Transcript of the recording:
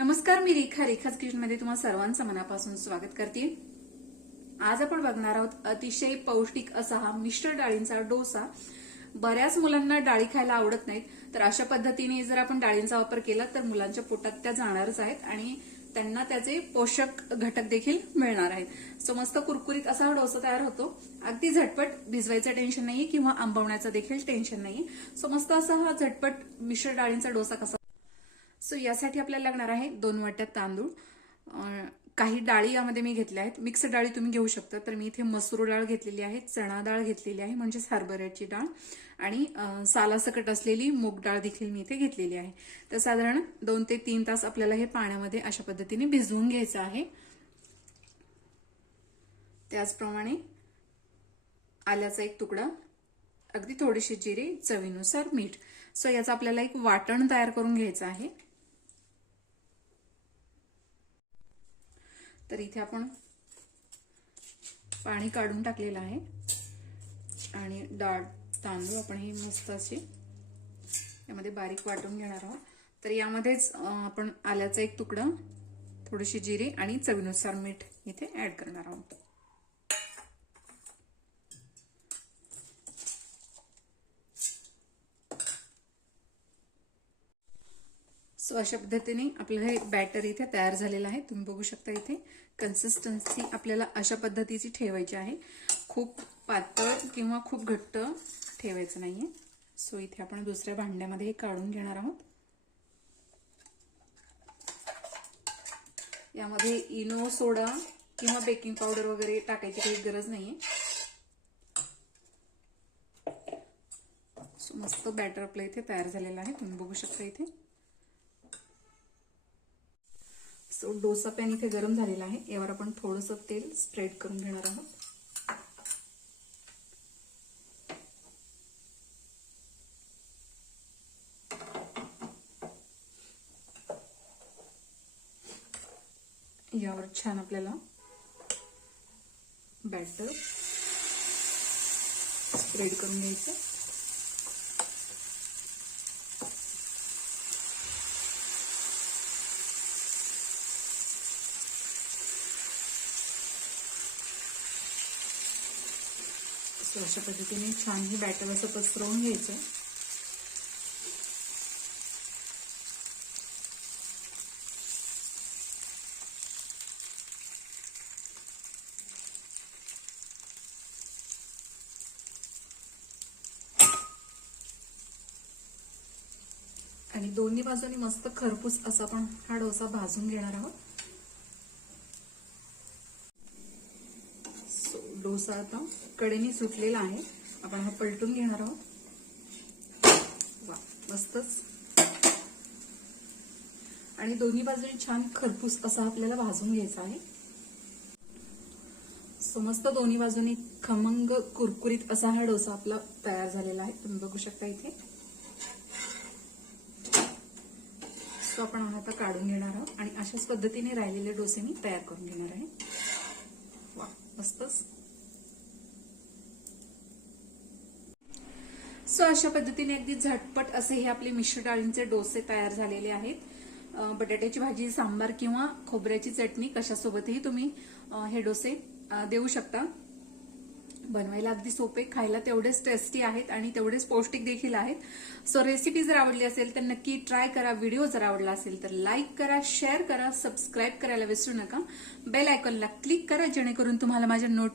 नमस्कार मी रेखा रेखाच किचनमध्ये तुम्हाला सर्वांचं मनापासून स्वागत करते. आज आपण बघणार आहोत अतिशय पौष्टिक असा हा मिश्र डाळींचा डोसा. बऱ्याच मुलांना डाळी खायला आवडत नाहीत तर अशा पद्धतीने जर आपण डाळींचा वापर केला तर मुलांच्या पोटात त्या जाणारच आहेत आणि त्यांना त्याचे पोषक घटक देखील मिळणार आहेत. सो मस्त कुरकुरीत असा हा डोसा तयार होतो. अगदी झटपट भिजवायचं टेन्शन नाही किंवा आंबवण्याचं देखील टेन्शन नाही सो मस्त असा हा झटपट मिश्र डाळींचा डोसा कसा सो यासाठी आपल्याला लागणार आहे दोन वाट्यात तांदूळ. काही डाळी यामध्ये मी घेतल्या आहेत. मिक्स डाळी तुम्ही घेऊ शकता. तर मी इथे मसूर डाळ घेतलेली आहे चणा डाळ घेतलेली आहे म्हणजेच हरभऱ्याची डाळ. आणि सालासकट असलेली मूग डाळ देखील मी इथे घेतलेली आहे. तर साधारण दोन ते तीन तास आपल्याला हे पाण्यामध्ये अशा पद्धतीने भिजवून घ्यायचं आहे. त्याचप्रमाणे आल्याचा एक तुकडा अगदी थोडीशी जिरे चवीनुसार मीठ. सो याचं आपल्याला एक वाटण तयार करून घ्यायचं आहे. तर इथे आपण पाणी काढून टाकलेलं आहे. आणि डाळ तांदूळ आपण हे मस्त असे यामध्ये बारीक वाटून घेणार आहोत. तर यामध्येच आपण आल्याचा एक तुकडा थोडीशी जिरे आणि चवीनुसार मीठ इथे ॲड करणार आहोत. सो अशा पद्धतीने आपलं हे बॅटर इथे तयार झालेलं आहे. तुम्ही बघू शकता इथे कन्सिस्टन्सी आपल्याला अशा पद्धतीची ठेवायची आहे. खूप पातळ किंवा खूप घट्ट ठेवायचं नाहीये. सो इथे आपण दुसऱ्या भांड्यामध्ये हे काढून घेणार आहोत. यामध्ये इनो सोडा किंवा बेकिंग पावडर वगैरे टाकायची काही गरज नाहीये. सो मस्त बॅटर आपलं इथे तयार झालेलं आहे. तुम्ही बघू शकता इथे. सो डोसा पॅन इथे गरम झालेला आहे. यावर आपण थोडंसं तेल स्प्रेड करून घेणार आहोत. यावर छान आपल्याला बॅटर स्प्रेड करून घ्यायचं. असं अशा पद्धतीने छान हे बॅटर असं पसरवून घ्यायचं. आणि दोन्ही बाजूनी मस्त खरपूस असा आपण हा डोसा भाजून घेणार आहोत. डोसा आता कडेने सुटलेला आहे. आपण हा पलटून घेणार आहोत. वा मस्तच. आणि दोन्ही बाजूने छान खरपूस असा आपल्याला भाजून घ्यायचा आहे. सो मस्त दोन्ही बाजूने खमंग कुरकुरीत असा हा डोसा आपला तयार झालेला आहे. तुम्ही बघू शकता इथे. सो आपण हा आता काढून घेणार आहोत. आणि अशाच पद्धतीने राहिलेले डोसे मी तयार करून घेणार आहे. वा मस्तच. सो अशा पद्धतीने अगदी झटपट असे हे आपले मिश्र डाळींचे डोसे तयार झालेले आहेत. बटाट्याची भाजी सांबार किंवा खोबऱ्याची चटणी कशासोबतही तुम्ही हे डोसे देऊ शकता. बनवायला अगदी सोपे खायला तेवढेच टेस्टी आहेत आणि तेवढेच पौष्टिक देखील आहेत. सो रेसिपी जर आवडली असेल तर नक्की ट्राय करा. व्हिडिओ जर आवडला असेल तर लाईक करा शेअर करा सबस्क्राईब करायला विसरू नका. बेल आयकॉनला क्लिक करा जेणेकरून तुम्हाला माझ्या नोट